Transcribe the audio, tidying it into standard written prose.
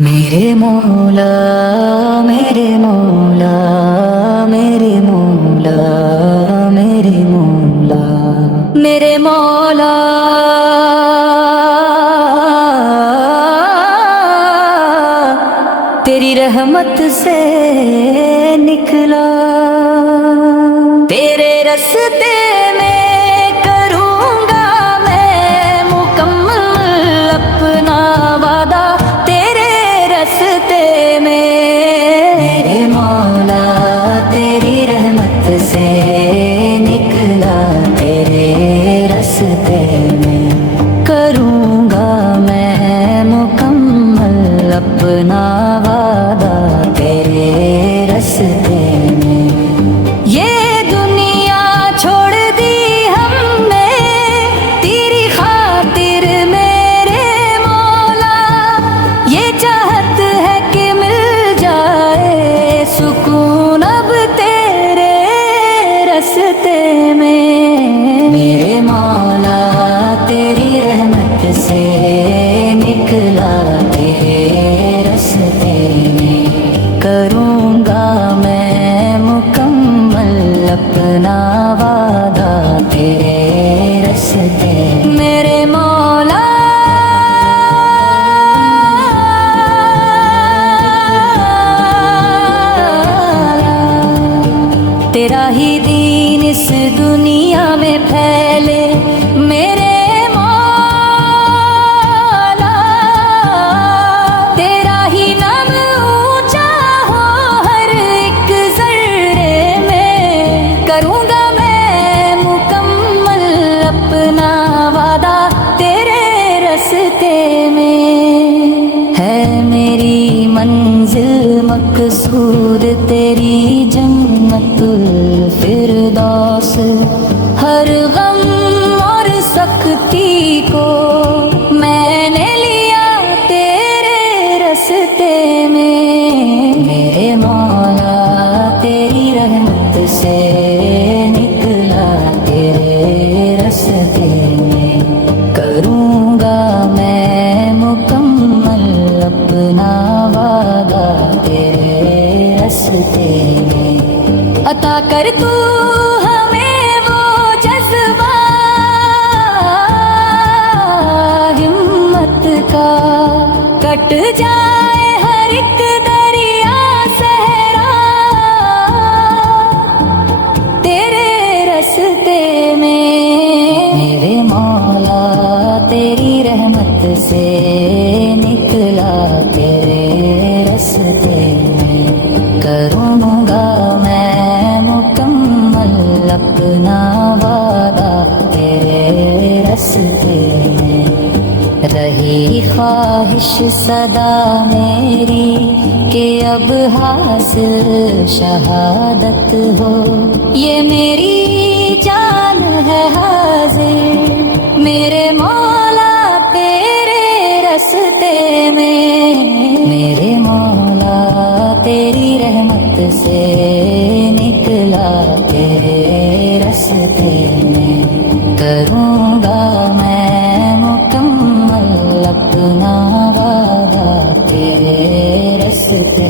मेरे मौला मेरे मौला मेरे मौला मेरे मौला मेरे मौला तेरी रहमत से निकला तेरे रस्ते में करूँगा मैं मुकम्मल अपना वादा तेरे रस्ते में मेरे मौला तेरी रहमत से निकला तेरे रस्ते में करूँगा मैं मुकम्मल अपना वादा तेरे रस्ते में ये दुनिया छोड़ दी हमने तेरी खातिर मेरे मौला ये चाहत है कि मिल जाए सुकून अब तेरे रस्ते में मेरे मौला तेरी रहमत से निकला तेरे रस्ते में करूँगा मैं मुकम्मल अपना वादा तेरे रस्ते मेरे मौला तेरा ही दीन इस दुनिया में फैले मेरे मौला तेरा ही नाम ऊंचा हो हर एक ज़र्रे में करूँगा मैं मुकम्मल अपना वादा तेरे रस्ते में है मेरी मंजिल मकसूद तेरी जन्नतुल फिरदौस हर गम और सख्ती को मैंने लिया तेरे रस्ते में मेरे मौला तेरी रहमत से निकला तेरे रस्ते में करूँगा मैं मुकम्मल अपना वादा तेरे रस्ते में अता कर तू हमें वो जज्बा हिम्मत का कट जाए हर एक दरिया सहरा तेरे रस्ते में मेरे मौला तेरी रहमत से निकला तेरे रस्ते में करूँगा मैं मुकम्मल अपना वादा तेरे रस्ते में रही ख्वाहिश सदा मेरी कि अब हासिल शहादत हो ये मेरी जान है हाजिर मेरे मौला तेरे रस्ते में मेरे मौला तेरी रहमत से निकला तेरे रस्ते में करूँगा मैं मुकम्मल अपना वादा तेरे रस्ते